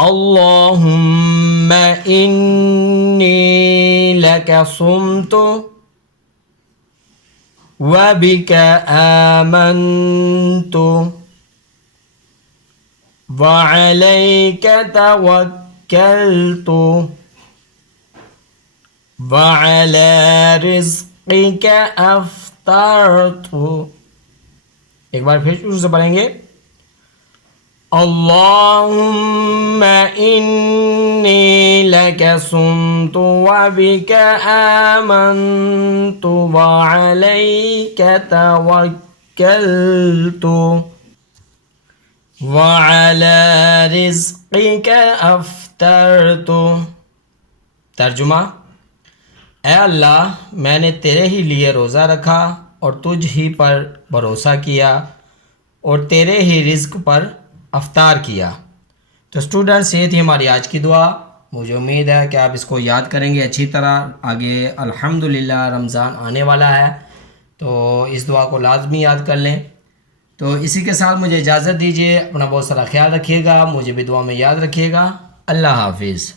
اللهم إني لك صمت وبك آمنت وعليك توكلت وعلى رزقك أفطرت. ایک بار پھر شروع سے پڑھیں گے. اللهم إني لك صمت وبك آمنت وعليك توكلت وعلى رزقك أفطرت. ترجمہ: اے اللہ، میں نے تیرے ہی لیے روزہ رکھا اور تجھ ہی پر بھروسہ کیا اور تیرے ہی رزق پر افطار کیا. تو اسٹوڈنٹس، یہ تھی ہماری آج کی دعا. مجھے امید ہے کہ آپ اس کو یاد کریں گے اچھی طرح. آگے الحمدللہ رمضان آنے والا ہے، تو اس دعا کو لازمی یاد کر لیں. تو اسی کے ساتھ مجھے اجازت دیجیے. اپنا بہت سارا خیال رکھیے گا، مجھے بھی دعا میں یاد رکھیے گا. اللہ حافظ.